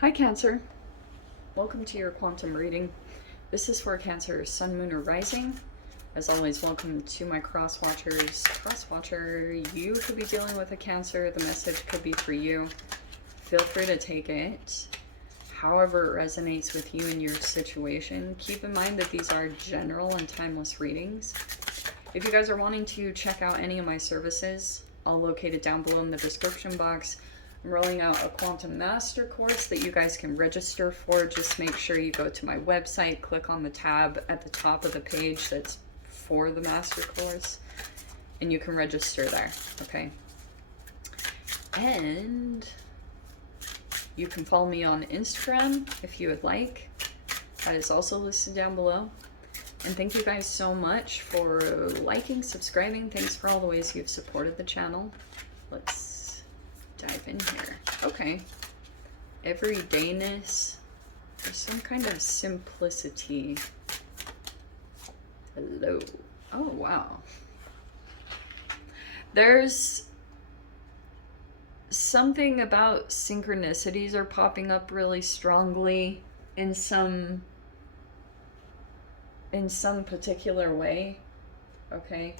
Hi Cancer, welcome to your quantum reading. This is for Cancer, Sun, Moon, or Rising. As always, welcome to my cross watchers. Cross watcher, you could be dealing with a Cancer. The message could be for you. Feel free to take it however it resonates with you and your situation. Keep in mind that these are general and timeless readings. If you guys are wanting to check out any of my services, I'll locate it down below in the description box. I'm rolling out a Quantum Master course that you guys can register for. Just make sure you go to my website, click on the tab at the top of the page that's for the Master course, and you can register there, okay? And you can follow me on Instagram if you would like. That is also listed down below. And thank you guys so much for liking, subscribing. Thanks for all the ways you've supported the channel. Let's dive in here. Okay. Everydayness. There's some kind of simplicity. Hello. Oh, wow. There's something about synchronicities are popping up really strongly in some particular way. Okay.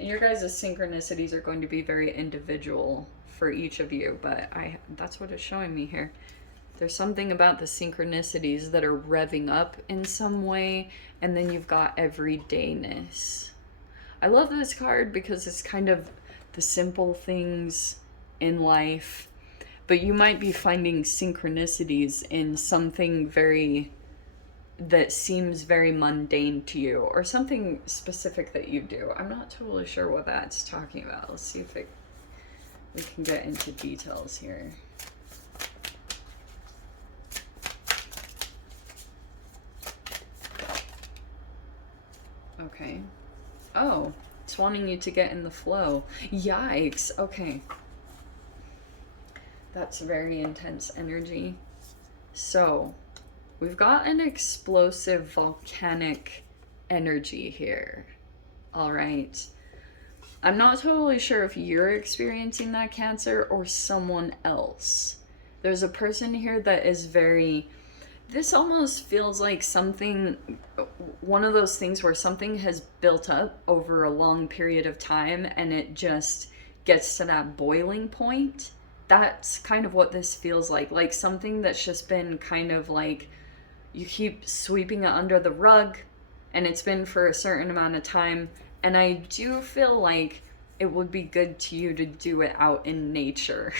And your guys' synchronicities are going to be very individual for each of you, but that's what it's showing me here. There's something about the synchronicities that are revving up in some way, and then you've got everydayness. I love this card because it's kind of the simple things in life, but you might be finding synchronicities in something that seems very mundane to you, or something specific that you do. I'm not totally sure what that's talking about. Let's see if we can get into details here. Okay. Oh, it's wanting you to get in the flow. Yikes. Okay. That's very intense energy. So, we've got an explosive volcanic energy here. All right. I'm not totally sure if you're experiencing that, Cancer, or someone else. There's a person here that is this almost feels like one of those things where something has built up over a long period of time and it just gets to that boiling point. That's kind of what this feels like something that's just been kind of like, you keep sweeping it under the rug, and it's been for a certain amount of time. And I do feel like it would be good to you to do it out in nature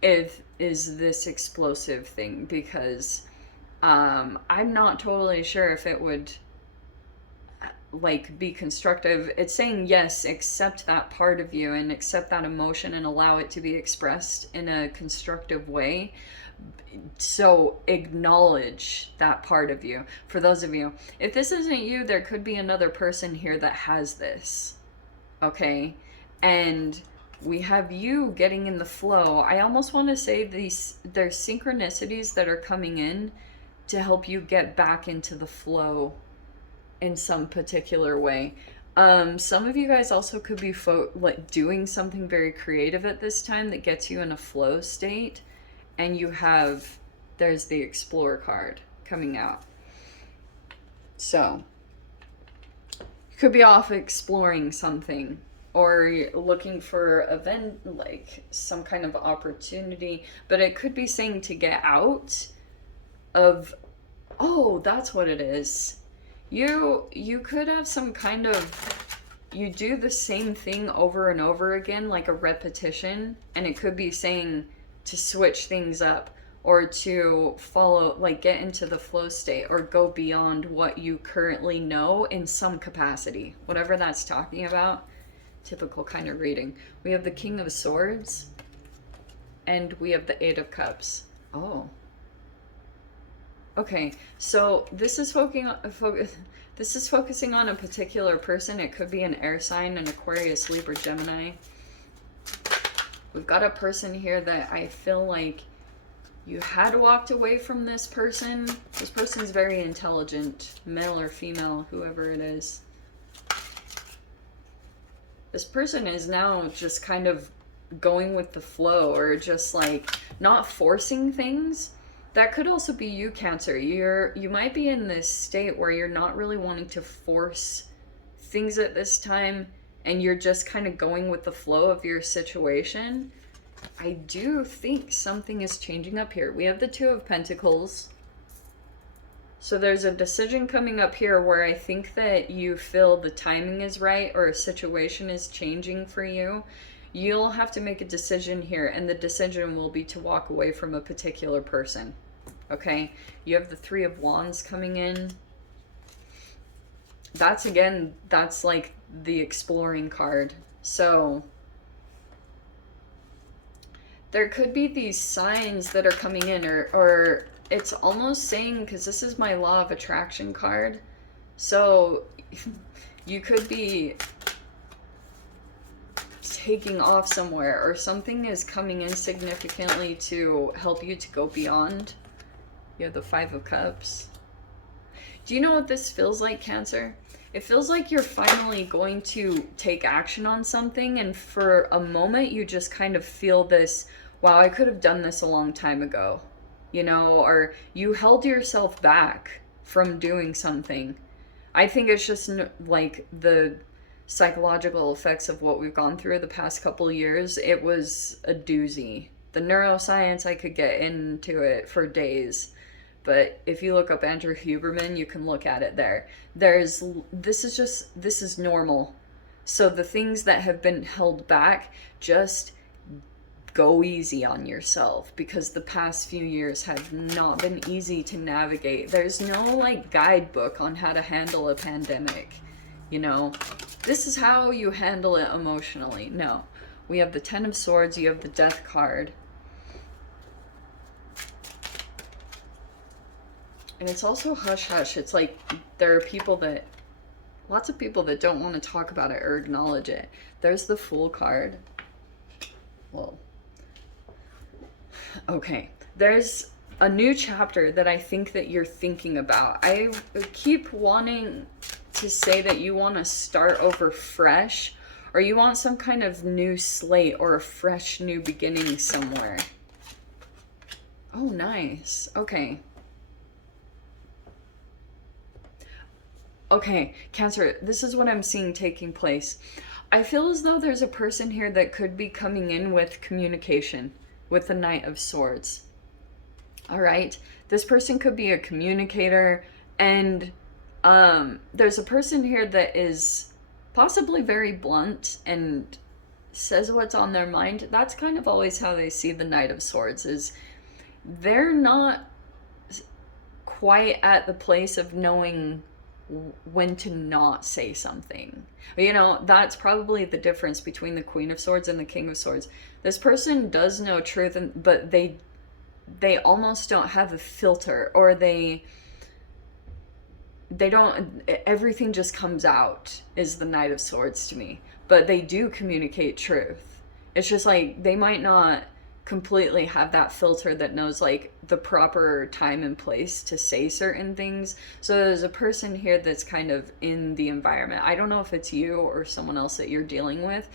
is this explosive thing, because I'm not totally sure if it would be constructive. It's saying, yes, accept that part of you and accept that emotion and allow it to be expressed in a constructive way. So acknowledge that part of you. For those of you, if this isn't you, there could be another person here that has this, okay? And we have you getting in the flow. I almost want to say there's synchronicities that are coming in to help you get back into the flow in some particular way. Some of you guys also could be doing something very creative at this time that gets you in a flow state. And there's the Explorer card coming out. So, you could be off exploring something, or looking for some kind of opportunity, but it could be saying to get out of, oh, that's what it is. You could have some kind of, you do the same thing over and over again, like a repetition, and it could be saying to switch things up, or to get into the flow state, or go beyond what you currently know in some capacity, whatever that's talking about. Typical kind of reading. We have the King of Swords, and we have the Eight of Cups. Oh. Okay, so this is focusing on a particular person. It could be an air sign, an Aquarius, Libra, Gemini. We've got a person here that I feel like you had walked away from this person. This person's very intelligent, male or female, whoever it is. This person is now just kind of going with the flow, or just like not forcing things, That could also be you, Cancer. You might be in this state where you're not really wanting to force things at this time, and you're just kind of going with the flow of your situation. I do think something is changing up here. We have the Two of Pentacles. So there's a decision coming up here where I think that you feel the timing is right, or a situation is changing for you. You'll have to make a decision here, and the decision will be to walk away from a particular person. Okay? You have the Three of Wands coming in. That's, again, that's like the exploring card. So there could be these signs that are coming in, or it's almost saying, because this is my Law of Attraction card, so you could be taking off somewhere, or something is coming in significantly to help you to go beyond. You have the Five of Cups. Do you know what this feels like, Cancer? It feels like you're finally going to take action on something, and for a moment you just kind of feel this, wow, I could have done this a long time ago. You know, or you held yourself back from doing something. I think it's just like the psychological effects of what we've gone through the past couple of years. It was a doozy. The neuroscience, I could get into it for days. But if you look up Andrew Huberman, you can look at it there. This is normal. So the things that have been held back, just go easy on yourself, because the past few years have not been easy to navigate. There's no like guidebook on how to handle a pandemic. You know, this is how you handle it emotionally. No. We have the Ten of Swords, you have the Death card. And it's also hush hush. It's like there are people that, lots of people that don't want to talk about it or acknowledge it. There's the Fool card. Well, okay. There's a new chapter that I think that you're thinking about. I keep wanting to say that you want to start over fresh, or you want some kind of new slate or a fresh new beginning somewhere. Oh, nice. Okay. Okay, Cancer, this is what I'm seeing taking place. I feel as though there's a person here that could be coming in with communication, with the Knight of Swords. All right? This person could be a communicator, and there's a person here that is possibly very blunt and says what's on their mind. That's kind of always how they see the Knight of Swords, is they're not quite at the place of knowing when to not say something. You know, that's probably the difference between the Queen of Swords and the King of Swords. This person does know truth, but they almost don't have a filter, or they don't, everything just comes out, is the Knight of Swords to me. But they do communicate truth. It's just like they might not completely have that filter that knows like the proper time and place to say certain things. So there's a person here that's kind of in the environment. I don't know if it's you or someone else that you're dealing with,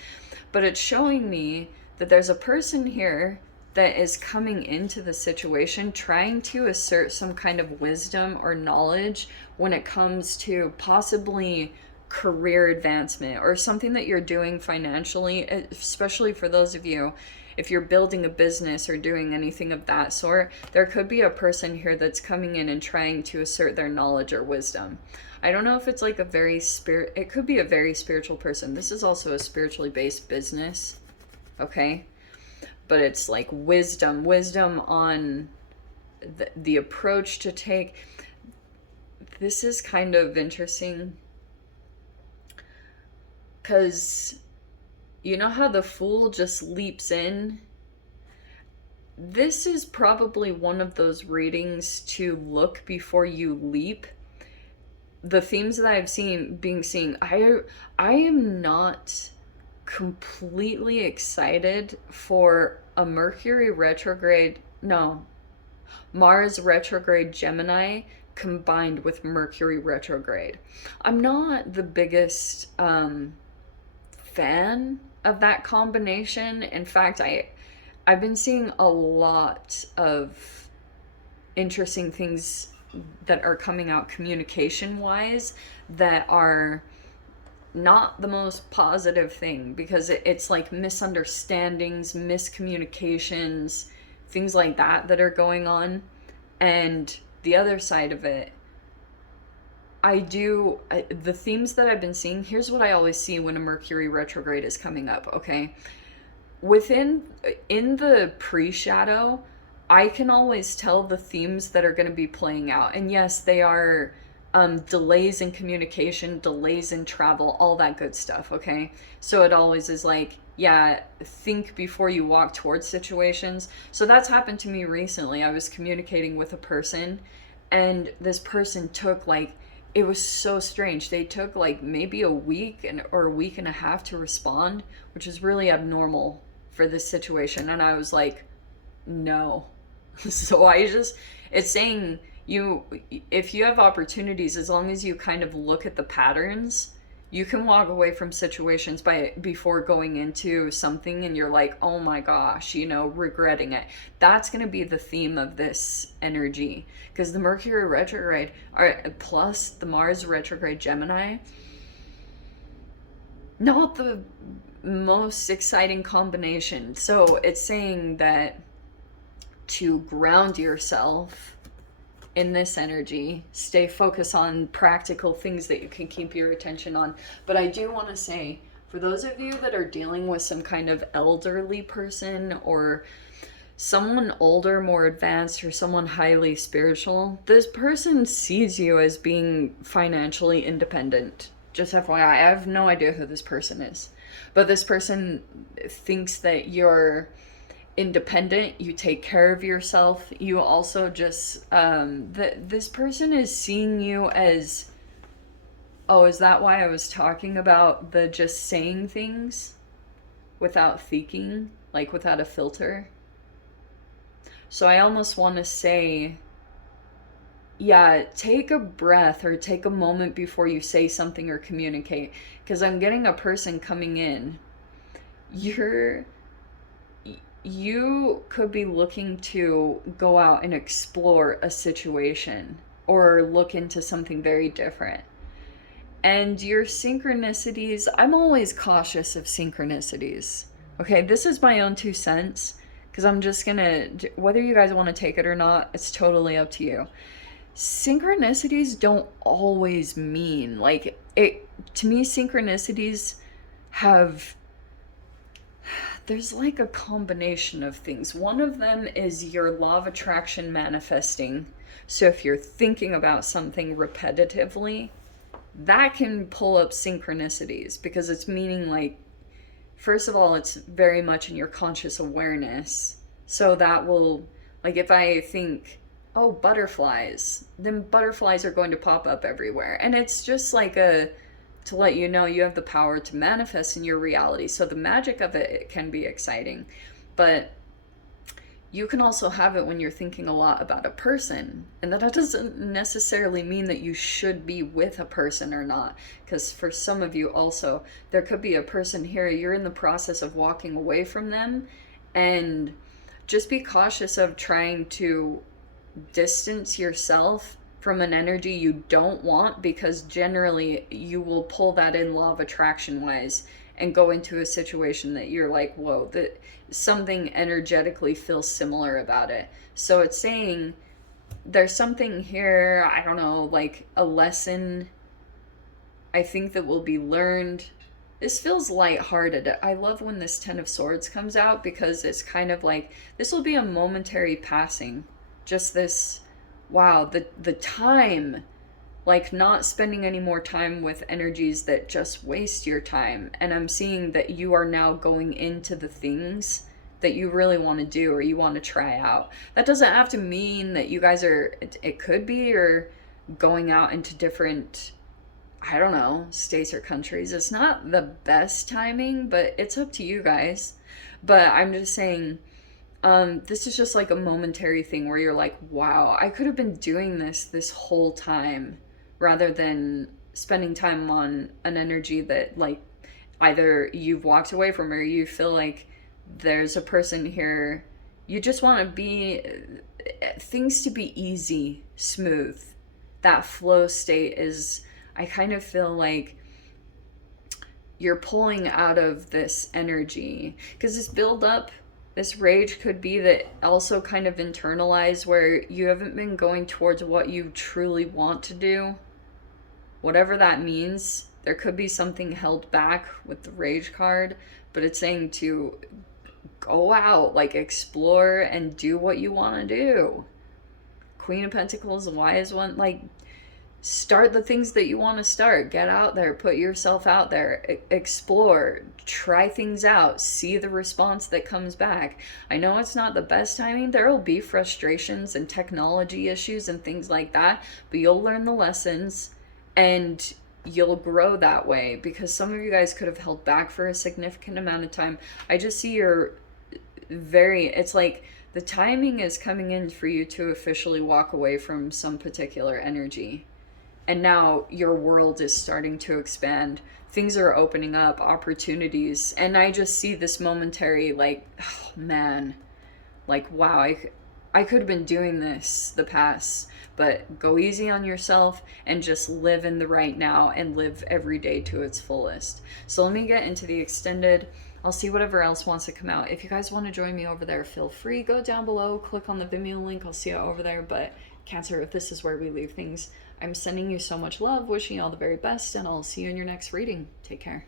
but it's showing me that there's a person here that is coming into the situation trying to assert some kind of wisdom or knowledge when it comes to possibly career advancement or something that you're doing financially, especially for those of you, if you're building a business or doing anything of that sort. There could be a person here that's coming in and trying to assert their knowledge or wisdom. I don't know if it's like it could be a very spiritual person. This is also a spiritually based business, okay? But it's like wisdom on the approach to take. This is kind of interesting, because you know how the Fool just leaps in? This is probably one of those readings to look before you leap. The themes that I've seen, I am not completely excited for a Mars retrograde Gemini combined with Mercury retrograde. I'm not the biggest fan of that combination. In fact, I've been seeing a lot of interesting things that are coming out communication wise that are not the most positive thing, because it's like misunderstandings, miscommunications, things like that are going on. And the other side of it, the themes that I've been seeing, here's what I always see when a Mercury retrograde is coming up, okay? In the pre-shadow, I can always tell the themes that are going to be playing out. And yes, they are delays in communication, delays in travel, all that good stuff, okay? So it always is like, yeah, think before you walk towards situations. So that's happened to me recently. I was communicating with a person, and this person took like, it was so strange. They took like maybe a week or a week and a half to respond, which is really abnormal for this situation. And I was like, no. So it's saying, if you have opportunities, as long as you kind of look at the patterns, you can walk away from situations before going into something and you're like, oh my gosh, regretting it. That's going to be the theme of this energy, because the Mercury retrograde plus the Mars retrograde Gemini, not the most exciting combination. So it's saying that to ground yourself in this energy, stay focused on practical things that you can keep your attention on. But I do want to say, for those of you that are dealing with some kind of elderly person or someone older, more advanced, or someone highly spiritual, this person sees you as being financially independent. Just FYI, I have no idea who this person is. But this person thinks that you're independent, you take care of yourself. You also just this person is seeing you as, oh, is that why I was talking about the just saying things without thinking, like without a filter? So I almost want to say, yeah, take a breath or take a moment before you say something or communicate, because I'm getting a person coming in. You could be looking to go out and explore a situation or look into something very different. And your synchronicities, I'm always cautious of synchronicities. Okay, this is my own 2 cents, because I'm just gonna, whether you guys want to take it or not, it's totally up to you. Synchronicities don't always mean, like, to me, synchronicities there's like a combination of things. One of them is your law of attraction manifesting. So if you're thinking about something repetitively, that can pull up synchronicities, because it's meaning, like, first of all, it's very much in your conscious awareness. So that will, like, if I think, oh, butterflies, then butterflies are going to pop up everywhere. And it's just like to let you know you have the power to manifest in your reality. So the magic of it can be exciting. But you can also have it when you're thinking a lot about a person. And that doesn't necessarily mean that you should be with a person or not. Because for some of you also, there could be a person here, you're in the process of walking away from them. And just be cautious of trying to distance yourself from an energy you don't want, because generally you will pull that in law of attraction wise and go into a situation that you're like, whoa, that something energetically feels similar about it. So it's saying there's something here, I don't know, like a lesson I think that will be learned. This feels lighthearted. I love when this 10 of Swords comes out, because it's kind of like, this will be a momentary passing. Just this, wow, the time, like not spending any more time with energies that just waste your time. And I'm seeing that you are now going into the things that you really want to do or you want to try out. That doesn't have to mean that you guys are, it could be you're going out into different, I don't know, states or countries. It's not the best timing, but it's up to you guys. But I'm just saying, this is just like a momentary thing where you're like, wow, I could have been doing this whole time, rather than spending time on an energy that, like, either you've walked away from or you feel like there's a person here. You just want to be things to be easy, smooth. That flow state is, I kind of feel like you're pulling out of this energy, because this build up, this rage could be that also kind of internalized, where you haven't been going towards what you truly want to do, whatever that means. There could be something held back with the rage card, but it's saying to go out, like explore and do what you want to do. Queen of Pentacles, the wise one, like start the things that you want to start. Get out there, put yourself out there, explore, try things out, see the response that comes back. I know it's not the best timing. There will be frustrations and technology issues and things like that, but you'll learn the lessons and you'll grow that way, because some of you guys could have held back for a significant amount of time. I just see you're very, it's like the timing is coming in for you to officially walk away from some particular energy. And now your world is starting to expand. Things are opening up, opportunities. And I just see this momentary, like, oh man, like, wow, I could have been doing this the past. But go easy on yourself and just live in the right now and live every day to its fullest. So let me get into the extended. I'll see whatever else wants to come out. If you guys want to join me over there, feel free. Go down below, click on the Vimeo link. I'll see you over there. But Cancer, if this is where we leave things, I'm sending you so much love, wishing you all the very best, and I'll see you in your next reading. Take care.